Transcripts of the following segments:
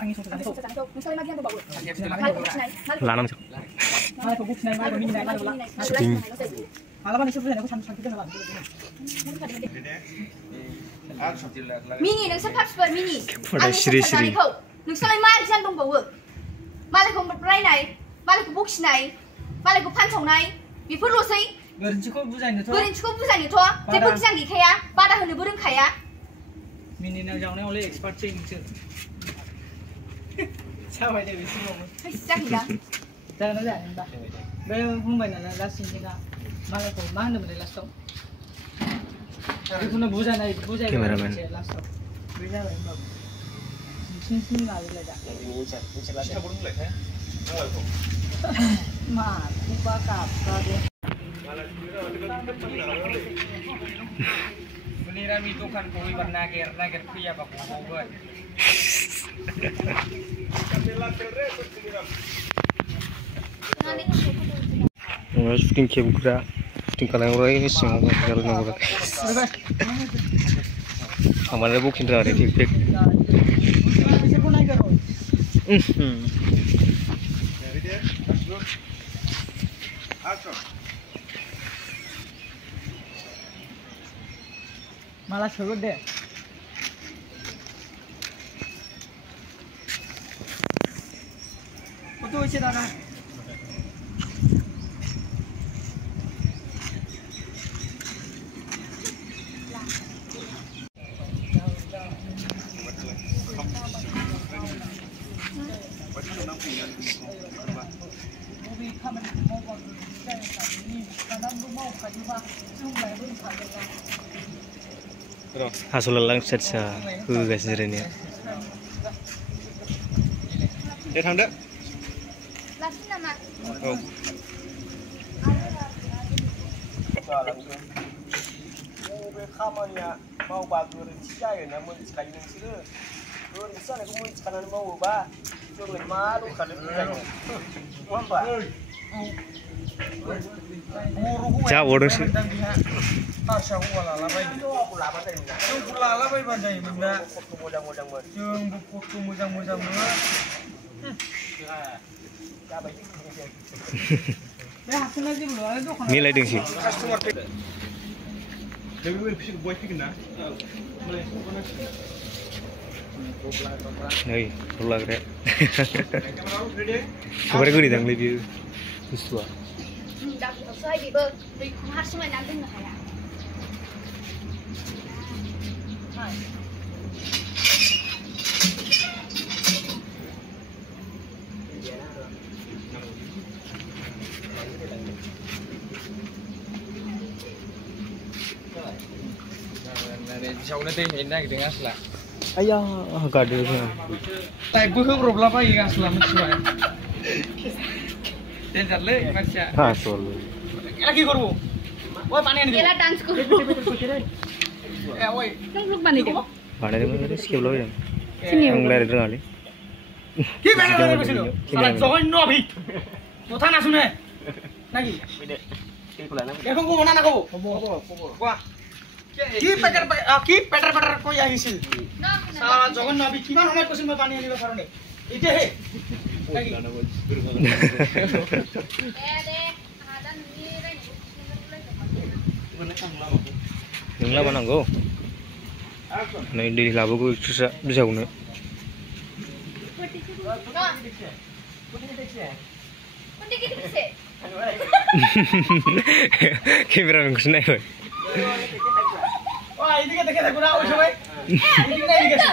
आंनि संसार जानायखौ नोंसालाय मा गियान दंबावो लानां मालायखौ बखिनाय मालायखौ मिनिनाय मालायखौ मालाबा नोंसोर बुजायनायखौ सानफेरदों नामा मिनि नोंसोर फाफिफोर मिनि फराय सिरि सिरि नोंसालाय मा गियान दंबावो मालायखौ रायनाय मालायखौ बखिनाय मालायखौ फानसावनाय बेफोरल'सै गोरोन्थिखौ बुजायनोथ' जेबो गियान गैखाया बादा होनोबो रोंखाया मिनिनाय जावनायावलाय एक्सपार्टसै नोंसोर जाबाय दे बिसिमावबो जागोनदा जागोन ना जाया होनबा बे बुंबाय नालाय लास्टनिखा मालायखौ मा होनोमोनलाय लास्टआव बेखौनो बुजायबाय लास्टआव बे जाबाय होनबाबो नोंसिनि माबालाय दा माखौबा गाबगादो Bunirami dukkan ko ibar nager kuya ba ko gawin. Shooting ke buka shooting kalang orang ini sih mau jalan nama hamaरे बुक इंटर आ रही ठीक ठीक malah surut deh foto isi dana hasil langsat sa guys jerenya Dia tanda? Lagi nama Oh. खामानिया मावबा गोरोन्थि जायोना मोनथिखायो नोंसोरो गोरोन्थि जानायखौ मोनथिखानानै मावोबा जोंलाय मा दंखानो बुजायनो नङा होमबा जा बोर्डोंसो हारसा हौवा लालाबायबानो जायोमोन ना मोजां-मोजांमोन जोंबो खस्थ' मोजां-मोजां मोनो मिलायदोंसो नै लाग्रा sebenarnya gue ditangli dia bustuh saya beber harus main nanti nggak ya Jauh nanti ini dengan asla. ayah gade Tapi gue berapa lagi asla mencuai. Dan jalan macam. hasil lagi korbo wah panen Gila dance ko woi nung look bani ko mana dia mana skip loh ya sini yang lari dengar ni কি বেলা বেলা বসিল সারা জঘন্য অভি কথা না শুনে নাকি এখন কব না কব কোৱা কি পেটাৰ কৈ আহিছিল সাৰা জঘন্য অভি কিমান সময় কৈছিল মই পানী আনিব কাৰণে এতিয়া হে নাকি nggak mana go nah di labu gue susah bisa guna kamera nggak naik wah ini kita kurang apa coba ini naik guys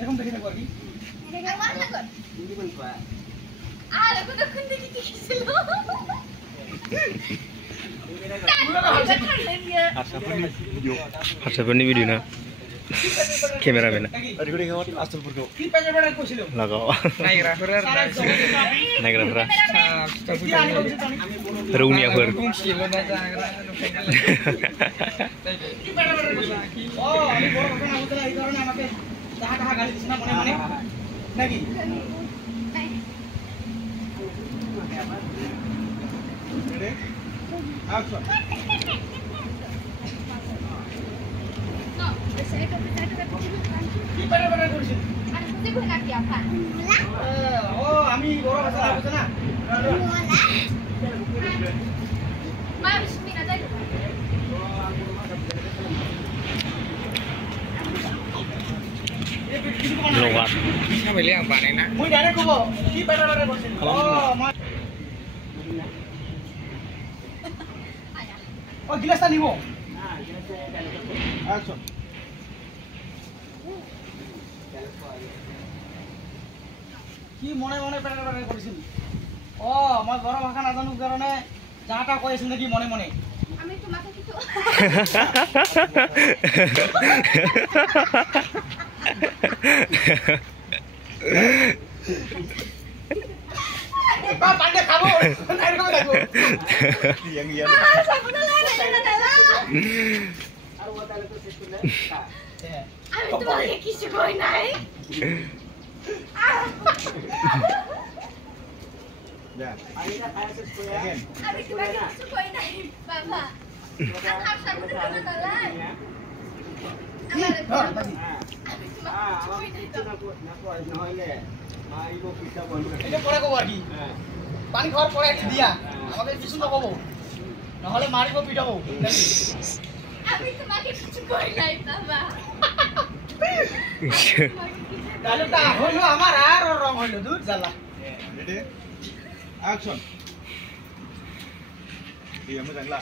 এখন দেখে করবি আর কত খুন্দি কি ছিল harusnya video na kamera mana কি পেজে বড় কইছিল lago Naik rafer. naik berapa Tapi teruni apa fungsi lo na jangan. কি পেজে বড় কইছিল ও আমি বড় কথা না বলতে এই কারণে আমাকে টাকা গালি দিছ না মনে মনে নাকি no পেটে পেটে করেছিল আমি বুঝি কই না কি আপা ও আমি বড় ভাষা বুঝছ না মা বিস্মি না যাই Lewat. Beli yang panen nak. মুই ডাইরেক্ট কব কি পেটে পেটে করেছিল ও মই ও গিলাসটা নিব আচ্ছা কি মনে মনে পেটে পেটে করেছিল ও মই বড় ভাষা নাজানো কারণে যাটা কইছিল নাকি মনে মনে আমি তোমাকে কিছু বা পান্ডে খাবো নাই রকম লাগবো সাবুন লাগে না আমি তোমাকে কিছু কই নাই আমি তোমাকে কিছু কই নাই বাবা আমার সাবুন লাগে না লাই এটা পরে কব আর কি পানি খাওয়ার পরে একটু দিয়া আমাদের কিছু না কব নাহলে মারিব পিটাবো আমি তোমাকে কিছু কই নাই বাবা ডালুটা হইলো আমার আর ওর রং হইলো দুধ জ্বালা Ready? Action. Iya, মোজাং লা।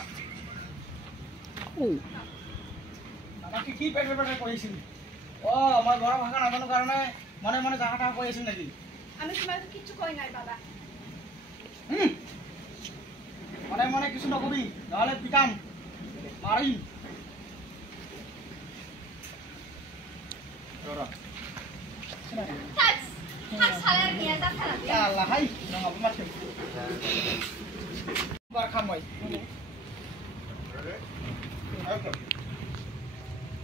আমাকে কি পেটে পেটে কইছিল ও মই বড় ভাষা নাজানো কারণে মনে মনে জায়গাটা কইছিল নাকি আমি তোমাকে কিছু কই নাই বাবা মনে মনে কিছু নকবি নাহলে পিটাম মারি Ora. থাক থাক সালার নিয়ে যা খারাপ আল্লাহ হাই নং apa mas বার খামই Ready? Action.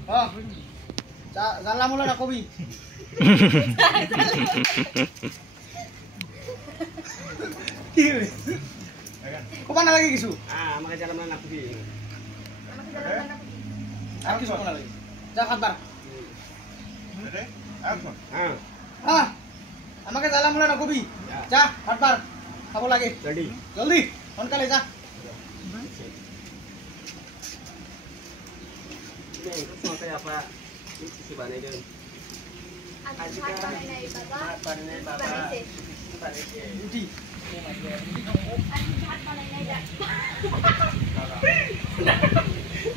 হ্যাঁ জানলা মুলা না কবি কি কোবা না লাগে কিছু আমাকে জানা না খুবই আর কিছু না লাগে যা খাবার Ready? Action. হ্যাঁ আমাকে জানলা মুলা না কবি যা খাবার খাবো লাগে রেডি জলদি সোনকালে যা sampai apa isi banai deh আমি ভাত বানাই নাই বাবা panen baba বানাইছে রুটি আমি ভাত বানাই নাই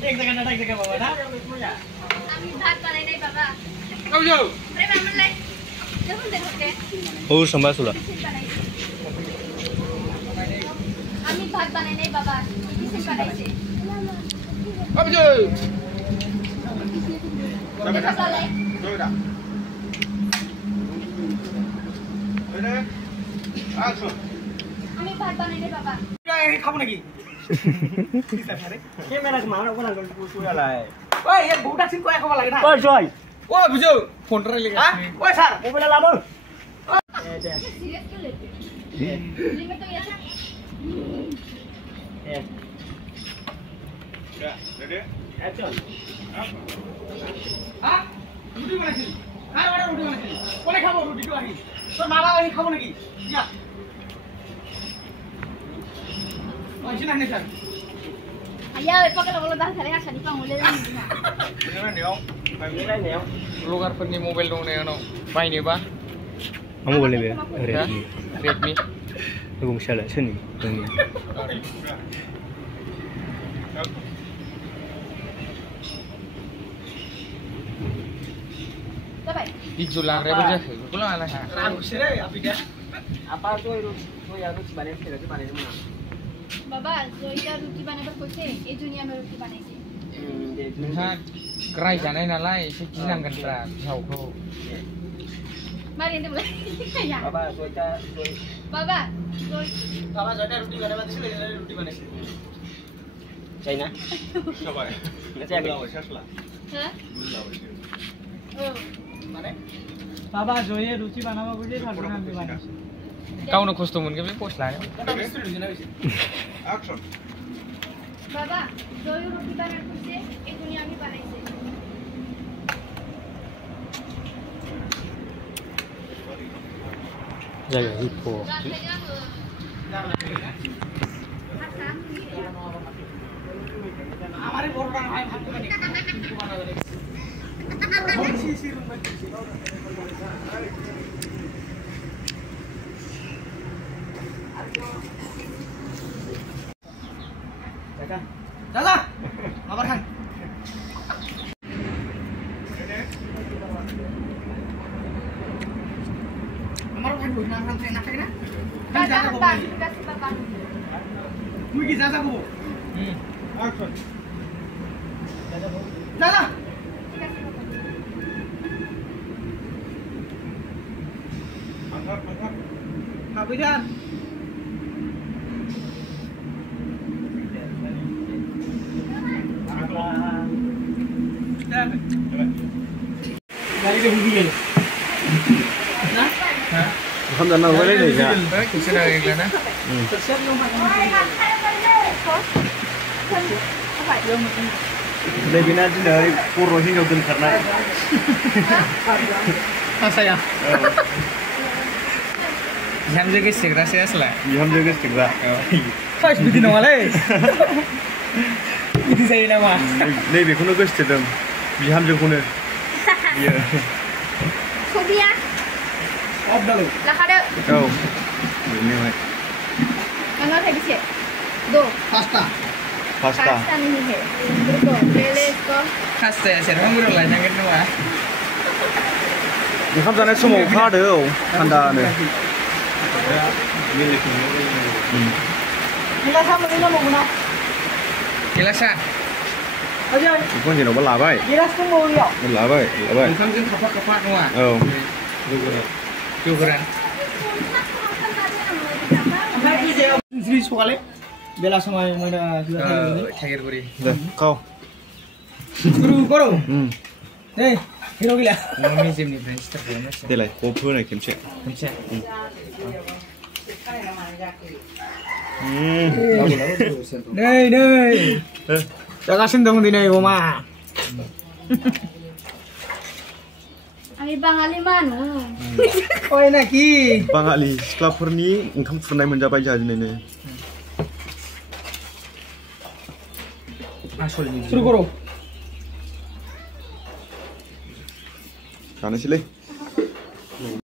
এক জায়গা না এক জায়গা বাবা না আমি ভাত বানাই নাই বাবা kau jauh আরে মামা লাই দেখুন দেখতে Oh, sambal sudah. আমি ভাত বানাই নাই বাবা কিসে বানাইছে kau jauh দেখা চলে Sudah. Ready? Action. আমি ভাত বানাই নাই বাবা খাবো নাকি kamera kemana aku nangkul buku ya lah ওই এর বউটা সিন কয় খাবো লাগে না Oh, coy. oh bujo phone terus lagi হ্যাঁ ওই স্যার Mobil lama. সিরিয়াস কে লেতে লিমিট তো আছে Ya, ready? action Action. হ্যাঁ রুটি বানাইছিস আর ওটা রুটি বানাইছিস কোনে খাবো রুটি তো আহি তোর মা বাবা খাবো নাকি যা ওই চিনা নেই স্যার আয়া ওই পকেট বলে দাঁড় খালি আসা দিপা বলে না Ini kan Neo. ini lah neo lugar perni mobile dong neo main nih ba Kamu boleh be. Redmi. Redmi Aku salah sini. Ini. যাবাই dijulang reba aja pulang alah রাগ হইছে রে আপিটা apa tuh itu ya harus banyak sih tapi panen mana বাবা জয়টা রুটি বানাবার কইছে এই জন্য আমি রুটি বানাইছি Nah, kerai sana nalai sekian kan tra jauh kau. মারি এনে বলে ইয়া Baba, suaca, বাবা জয় বাবা যেটা রুটি বানাবা দিছিল এটা রুটি বানাইছে China. Sabar. Nanti aku. Lawa শেষ লা। হ্যাঁ Lawa শেষ। ও মানে বাবা জয়ে রুটি বানাবো বুঝে তারপরে আমি বানাইছি Kau nak kostum kan post lah. এটা মিস্ত্রি হইছে না হইছে Action. বাবা জয় রুটি বানাবার কইছে এই জন্য আমি বানাইছি जायगा हिप्प' हमारे बोर्ड का भाई भाग बने दादा माबार खान हमारा भाई बोलना हम से ना खाना हम जाना को मुझे की जाता को एक्शन दादा हाँ बेटा गाड़ी से भूल गए ना ओंखाम जाना होबाय नै जा खिसरा गैला ना नैबेना दिनै बर' हिनजाव दोनखारनाय saya बिहामजो गोसोग्रासो आसला बिहामजो गोसोग्रा Faiz bikin nongale. Bikin saya nama. नैबेखौनो गोसोथोदों बिहामजोखौनो बियो Sobia, Off dulu. lakada. औ बेनोहाय Ano tadi sih? Do. Pasta. Pasta Pasta nih he. Do. Beles ko. खास जाया सेरबा गुरु लायनांगोन नङा ओंखाम जानाय समाव अखा हादों औ थान्दानो Kita sama ini mau guna. गिलासा Aja. बेखौ जेन'बा लाबाय Gilas tuh mau ya. लाबाय लाबाय ओंखामजों खाफा नङा औ जौ गोरान Sri sekali. Bela sama yang mana sudah. थागिरगुरि दे खाव Guru guru. Nih, hero gila. मेजेमनिफ्राय स्टार्ट खालामनांसिगोन देलाय कप होनाय खेमसे मोनसे Nih, nih. Jagasin dong di nih, Oma. Ami Bangali manu. Oh, enak ki. Bangali सिख्लाफोरनि ओंखाम खुरनाय मोनजाबाय जोंहा दिनैनो आसलनि Suruh guru. जानोसैलै